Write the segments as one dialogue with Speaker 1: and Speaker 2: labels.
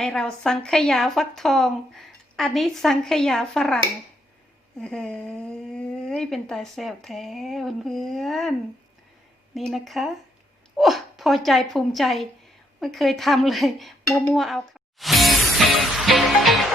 Speaker 1: ให้เราสังขยาฟักทอง อันนี้สังขยาฝรั่งเฮ้ยเป็นตายแซ่บแท้เพื่อนๆนี่นะคะโอ้พอใจภูมิใจ ไม่เคยทำเลย มัวๆเอาค่ะ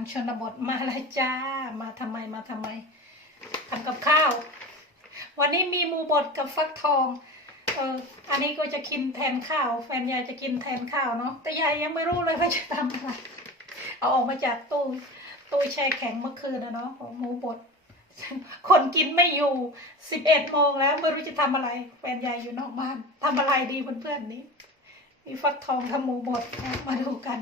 Speaker 1: งชนบทมาเลยจ้า มาทำไมมาทำไมทำกับข้าว วันนี้มีหมูบดกับฟักทองเอออันนี้ก็จะกินแทนข้าว แฟนยายจะกินแทนข้าวเนาะแต่ยายยังไม่รู้เลยว่าจะทำอะไรเอาออกมาจากตู้ตู้แช่แข็งเมื่อคืนนะเนาะของหมูบดคนกินไม่อยู่สิบเอ็ดโมงแล้วไม่รู้จะทำอะไร แฟนยายอยู่นอกบ้านทำอะไรดีเพื่อนๆนี้ มีฟักทองทำหมูบดนะมาดูกัน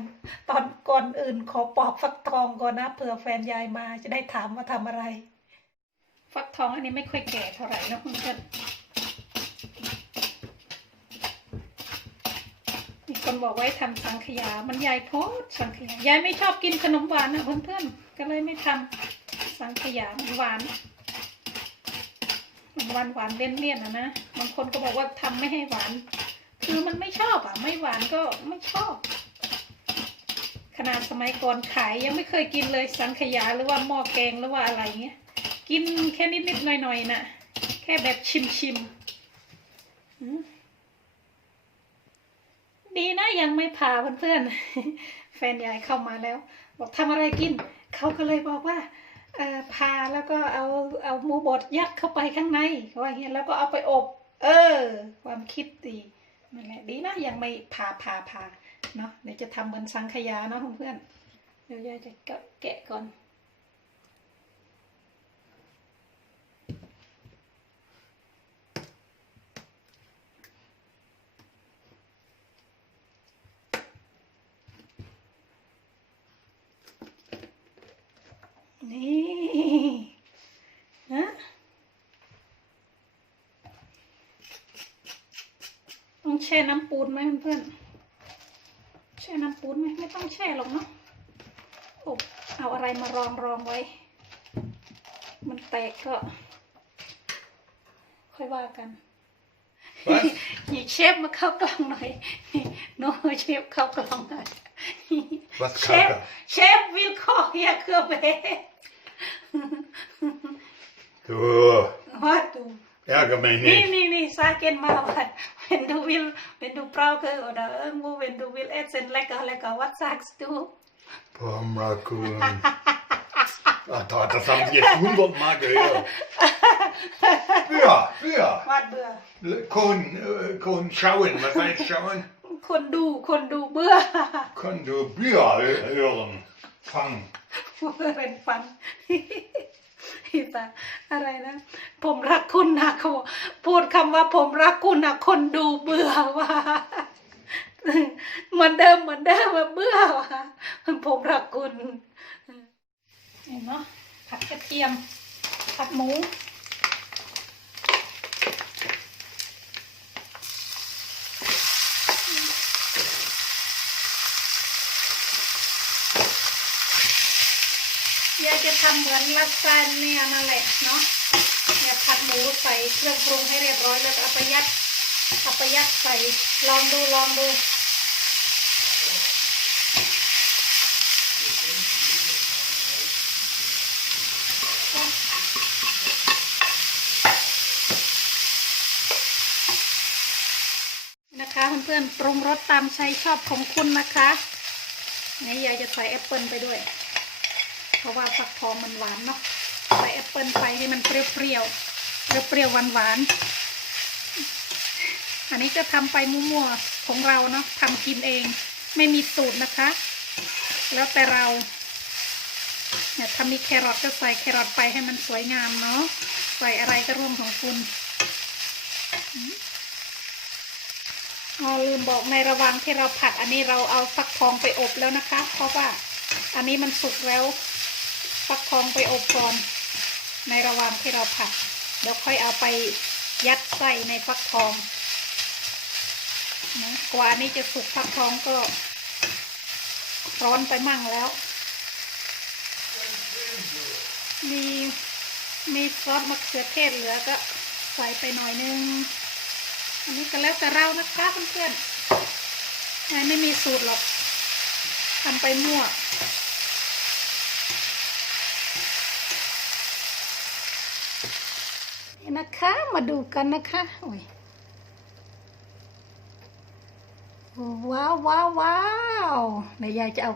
Speaker 1: ตอนก่อนอื่นขอปอกฟักทองก่อนนะเผื่อแฟนยายมาจะได้ถามว่าทำอะไร ฟักทองอันนี้ไม่ค่อยแก่เท่าไหร่นะเพื่อนๆมีคนบอกไว้ทำสังขยา มันใหญ่โพดสังขยายายไม่ชอบกินขนมหวานนะเพื่อนๆก็เลยไม่ทำสังขยามันหวานมันหวานหวานเลี่ยนๆนะนะบางคนก็บอกว่าทำไม่ให้หวาน คือมันไม่ชอบอะ ไม่หวานก็ไม่ชอบ ขนาดสมัยก่อนขายยังไม่เคยกินเลยสังขยาหรือว่าหม้อแกงหรือว่าอะไรเงี้ย กินแค่นิดๆหน่อยๆน่ะ แค่แบบชิมๆอืมดีนะยังไม่พาเพื่อนๆ แฟนยายเข้ามาแล้ว บอกทำอะไรกิน เขาก็เลยบอกว่าเออพาแล้วก็เอาเอาหมูบดยัดเข้าไปข้างในเขาว่าอย่างเงี้ยแล้วก็เอาไปอบ เออ ความคิดดี นั่นแหละดีนะยังไม่พาพาพาเนาะเดี๋ยวจะทำเหมือนสังขยาเนาะเพื่อนๆเดี๋ยวยายจะแกะก่อนนี่นะต้องแช่ น้ำปูนไหมเพื่อนๆแช่น้ำปูนไหมไม่ต้องแช่หรอกเนาะอบเอาอะไรมารองรองไว้ มันแตกก็ ค่อยว่ากัน
Speaker 2: What?
Speaker 1: หยิบเชฟมาเข้ากล่องหน่อยโนเชฟเข้ากล่องหน่อย
Speaker 2: Wat
Speaker 1: เชฟ
Speaker 2: koken?
Speaker 1: เชฟวิลคอเฮียเครือเบ
Speaker 2: Oh,
Speaker 1: ว่าดู
Speaker 2: ärger mig
Speaker 1: นี่
Speaker 2: niet.
Speaker 1: นี่นี่ซาเกนมาวัด wenn du will wenn du brauche oder irgendwo wenn du will essen lecker lecker was sagst du
Speaker 2: Pomrakuchen. Ach, da- das haben Sie jetzt hundertmal gehört. Ja, ja.
Speaker 1: วัดเบื่อ
Speaker 2: Kon, äh, kon schauen. Was heißt schauen?
Speaker 1: คนดูคนดูเบื่อ
Speaker 2: Kon du Bücher hören. Fang.
Speaker 1: เป็ อีตาอะไรนะ ผมรักคุณนะเขาพูดคำว่าผมรักคุณนะคนดูเบื่อว่าเหมือนเดิมเหมือนเดิมมาเบื่อว่ะผมรักคุณเห็นเนาะผัดกระเทียมผัดหมู อยากจะทำเหมือนลาซานเนี่ยนั่นแหละเนาะเนี่ยผัดหมูใส่เครื่องปรุงให้เรียบร้อยแล้วเอาไปยัดเอาไปยัดใส่ลองดูลองดูนะคะเพื่อนๆปรุงรสตามใจชอบของคุณนะคะนี่ยายจะใส่แอปเปิลไปด้วย เพราะว่าฟักทองมันหวานเนาะใส่แอปเปิลไปให้มันเปรี้ยวๆเปรี้ยวๆหวานๆอันนี้ก็ทำไปมั่วๆของเราเนาะทำกินเอง ไม่มีสูตรนะคะ แล้วแต่เราเนี่ยถ้ามีแครอทก็ใส่แครอทไปให้มันสวยงามเนาะใส่อะไรก็ร่วมของคุณอ๋อลืมบอกในระหว่างที่เราผัดอันนี้เราเอาฟักทองไปอบแล้วนะคะ เพราะว่าอันนี้มันสุกแล้ว ฟักทองไปอบก่อนในระหว่างที่เราผัดเดี๋ยวค่อยเอาไปยัดใส่ในฟักทองนะกว่านี้จะสุกฟักทองก็ร้อนไปมั่งแล้ว มีมีซอสมะเขือเทศเหลือก็ใส่ไปหน่อยนึง อันนี้ก็แล้วแต่เรานะคะเพื่อนๆไม่มีสูตรหรอกทำไปมั่ว นี่นะคะ มาดูกันนะคะโอ้ยว้าวว้าวว้าวเดี๋ยวยายจะเอา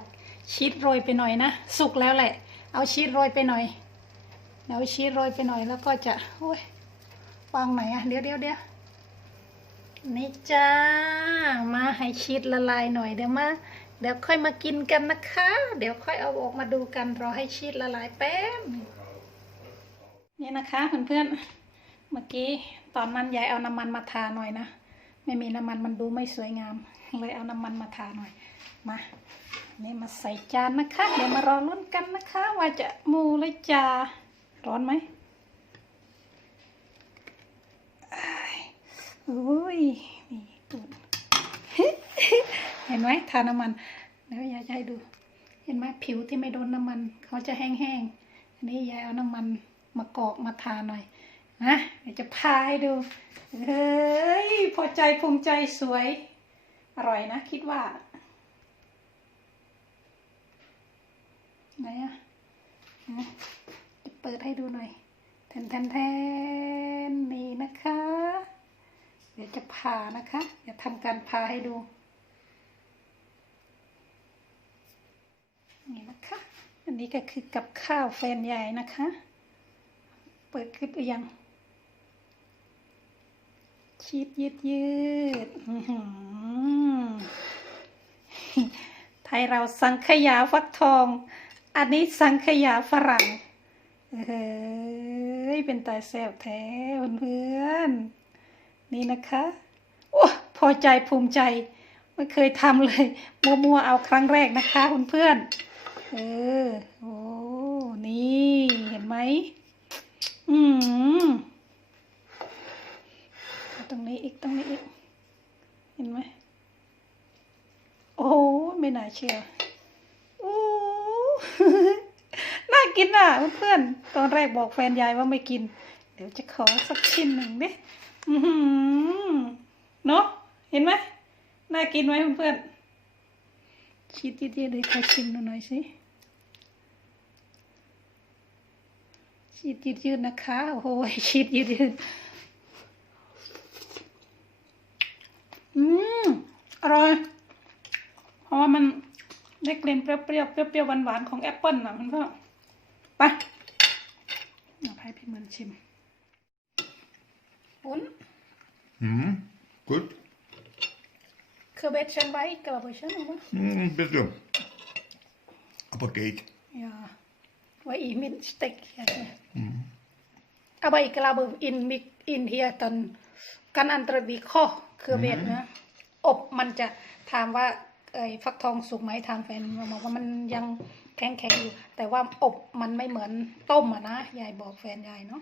Speaker 1: ชีสโรยไปหน่อยนะ สุกแล้วแหละ เอาชีสโรยไปหน่อยเอาชีสโรยไปหน่อยแล้วก็จะโอ้ยวางไหนอะเดี๋ยวเดี๋ยวเดี๋ยวนี่จ้า มาให้ชีสละลายหน่อยเดี๋ยวมาเดี๋ยวค่อยมากินกันนะคะ เดี๋ยวค่อยเอาออกมาดูกันรอให้ชีสละลายแป๊บนึ่งนี่นะคะเพื่อนๆ เมื่อกี้ตอนนั้นยายเอาน้ำมันมาทาหน่อยนะ ไม่มีน้ำมันมันดูไม่สวยงาม เลยเอาน้ำมันมาทาหน่อย มานี่มาใส่จานนะคะ เดี๋ยวมารอลุ้นกันนะคะ ว่าจะมูหรือจะร้อนไหมอุ้ยนี่ตูดเห็นไหมทาน้ำมันเดี๋ยวยายจะให้ดู เห็นไหมผิวที่ไม่โดนน้ำมัน เขาจะแห้งๆอันนี้ยายเอาน้ำมันมากอกมาทาหน่อย นะเดี๋ยวจะพาให้ดู เฮ้ย พอใจภูมิใจสวย อร่อยนะ คิดว่าไหนอะจะเปิดให้ดูหน่อยแทนแทนแทนนี่นะคะ เดี๋ยวจะผ่านะคะ เดี๋ยวทำการผ่าให้ดู นี่นะคะ อันนี้ก็คือกับข้าวแฟนใหญ่นะคะ เปิดคลิปหรือยัง ชีสยืดยืดไทยเราสังขยาฟักทอง อันนี้สังขยาฝรั่งเฮ้ยเป็นตายแซบแท้เพื่อนนี่นะคะโอ้พอใจภูมิใจ ไม่เคยทำเลย มัวๆเอาครั้งแรกนะคะเพื่อนเออโอ้นี่ เห็นไหมอืม รงนี้อีกตรงนี้อีก เห็นไหม โอ้ไม่น่าเชื่อโอ้น่ากินอะเพื่อนตอนแรกบอกแฟนยายว่าไม่กิน เดี๋ยวจะขอสักชิ้นหนึ่งดิเนาะเห็นไหมน่ากินไหมเพื่อนชีสยืดๆเลยขอชิมหน่อยสิชีสยืดๆนะคะ โอ้โหชีสยืดๆ อืม อร่อย เพราะว่ามันได้กลิ่นเปรี้ยวๆเปรี้ยวๆหวานๆของแอปเปิลนะมันก็ไปเอาให้พี่มันชิมอุ่น
Speaker 2: Mm, gut.
Speaker 1: คือเบสชันไว้กับเบสชันหรือเปล่า
Speaker 2: Mm, bitte. Aber geht.
Speaker 1: อย่าไว้อีมินสเต็กเฮียเอาไปกลาเบ อบมันจะถามว่าไอ้ฟักทองสุกไหมทางแฟนมาบอกว่ามันยังแข็งแข็งอยู่ แต่ว่าอบมันไม่เหมือนต้มอะนะยายบอกแฟนยายเนาะ